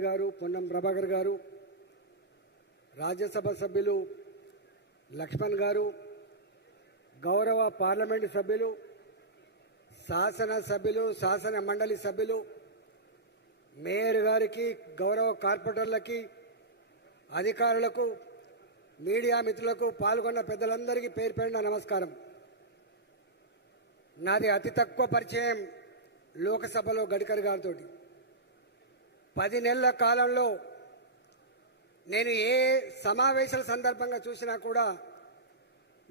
రెడ్డి గారు, పొన్నం ప్రభాకర్ గారు, రాజ్యసభ సభ్యులు లక్ష్మణ్ గారు, గౌరవ పార్లమెంటు సభ్యులు, శాసన సభ్యులు, శాసన మండలి సభ్యులు, మేయర్ గారికి, గౌరవ కార్పొరేటర్లకి, అధికారులకు, మీడియా మిత్రులకు, పాల్గొన్న పెద్దలందరికీ పేరు పేరున నమస్కారం. నాది అతి తక్కువ పరిచయం లోకసభలో గడ్కరీ గారితో. 10 నెలల కాలంలో నేను ఏ సమావేశాల సందర్భంగా చూసినా కూడా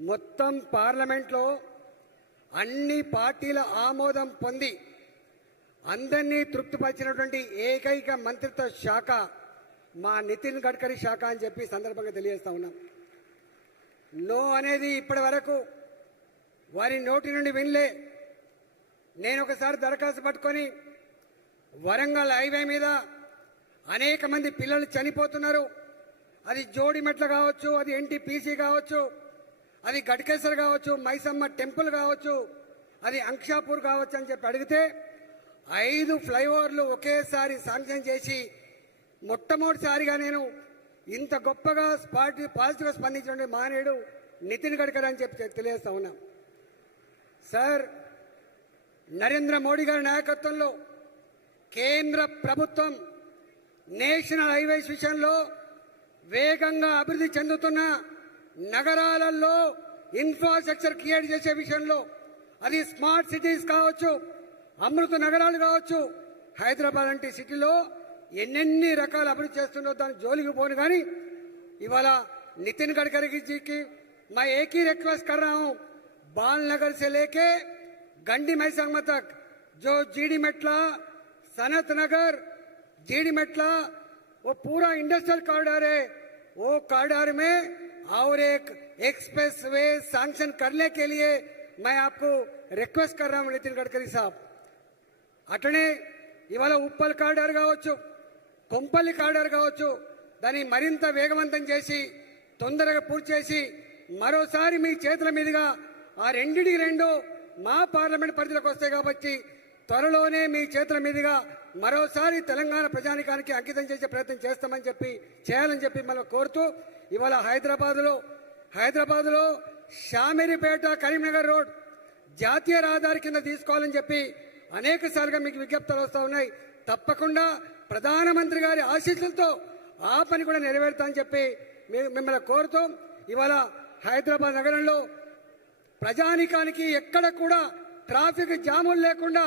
మొత్తం పార్లమెంట్లో అన్ని పార్టీల ఆమోదం పొంది అందరినీ తృప్తిపరిచినటువంటి ఏకైక మంత్రిత్వ శాఖ మా నితిన్ గడ్కరీ శాఖ అని చెప్పి సందర్భంగా తెలియజేస్తా ఉన్నాం. నో అనేది ఇప్పటి వరకు వారి నోటి నుండి వినలే. నేను ఒకసారి దరఖాస్తు పట్టుకొని వరంగల్ హైవే మీద అనేక మంది పిల్లలు చనిపోతున్నారు, అది జోడిమెట్ల కావచ్చు, అది ఎన్టీపీసీ కావచ్చు, అది గట్కేసర్ కావచ్చు, మైసమ్మ టెంపుల్ కావచ్చు, అది అంక్షాపూర్ కావచ్చు అని చెప్పి అడిగితే 5 ఫ్లైఓవర్లు ఒకేసారి శాంక్షన్ చేసి మొట్టమొదటిసారిగా నేను ఇంత గొప్పగా పాజిటివ్గా స్పందించిన మానేడు నితిన్ గడ్కరీ అని చెప్పి తెలియజేస్తా ఉన్నాం. సార్, నరేంద్ర మోడీ గారి నాయకత్వంలో కేంద్ర ప్రభుత్వం నేషనల్ హైవేస్ విషయంలో వేగంగా అభివృద్ధి చెందుతున్న నగరాలలో ఇన్ఫ్రాస్ట్రక్చర్ క్రియేట్ చేసే విషయంలో, అది స్మార్ట్ సిటీస్ కావచ్చు, అమృత నగరాలు కావచ్చు, హైదరాబాద్ లాంటి సిటీలో ఎన్నెన్ని రకాల అభివృద్ధి చేస్తుందో దాని జోలికి పోను. కానీ ఇవాళ नितिन गडकरी जी की मैं एक ही रिक्वेस्ट कर रहा हूं, बालनगर से लेके गंडी मैसंग तक जो जीडी मेटला, सनत नगर, जीडी मेटला, वो पूरा इंडस्ट्रियल कॉरिडोर है, वो कॉरिडोर में और एक एक्सप्रेस वे सैंक्शन करने के लिए मैं आपको रिक्वेस्ट कर रहा हूं नितिन गडकरी साहब. అటనే ఇవాళ ఉప్పల్ కారిడార్ కావచ్చు, కొంపల్లి కారిడార్ కావచ్చు, దాన్ని మరింత వేగవంతం చేసి తొందరగా పూర్తి చేసి మరోసారి మీ చేతుల మీదుగా ఆ రెండిటికి రెండు మా పార్లమెంట్ పరిధిలోకి వస్తాయి కాబట్టి త్వరలోనే మీ చేతుల మీదుగా మరోసారి తెలంగాణ ప్రజానికానికి అంకితం చేసే ప్రయత్నం చేస్తామని చెప్పి చేయాలని చెప్పి మనం కోరుతూ ఇవాళ హైదరాబాద్లో షామిరిపేట కరీంనగర్ రోడ్ జాతీయ రహదారి కింద తీసుకోవాలని చెప్పి అనేక సార్లుగా మీకు విజ్ఞప్తులు వస్తూ ఉన్నాయి. తప్పకుండా ప్రధానమంత్రి గారి ఆశీస్సులతో ఆ పని కూడా నెరవేరుతామని చెప్పి మిమ్మల్ని కోరుతూ ఇవాళ హైదరాబాద్ నగరంలో ప్రజానికానికి ఎక్కడ కూడా ట్రాఫిక్ జాములు లేకుండా,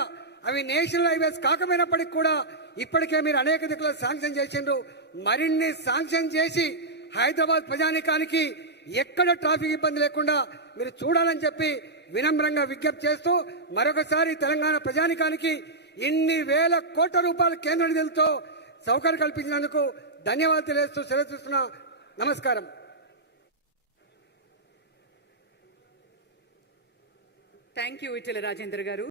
అవి నేషనల్ హైవేస్ కాకపోయినప్పటికీ కూడా ఇప్పటికే మీరు అనేక దిక్కులో శాంక్షన్ చేసిండ్రు. మరిన్ని శాంక్షన్ చేసి హైదరాబాద్ ప్రజానికానికి ఎక్కడ ట్రాఫిక్ ఇబ్బంది లేకుండా మీరు చూడాలని చెప్పి వినమ్రంగా విజ్ఞప్తి చేస్తూ మరొకసారి తెలంగాణ ప్రజానికానికి ఇన్ని వేల కోట్ల రూపాయల కేంద్ర నిధులతో సౌకర్యం కల్పించినందుకు ధన్యవాదాలు తెలియజేస్తూ సెలవు తీసుకున్నా. నమస్కారం. థ్యాంక్ యూ ఈటెల రాజేందర్ గారు.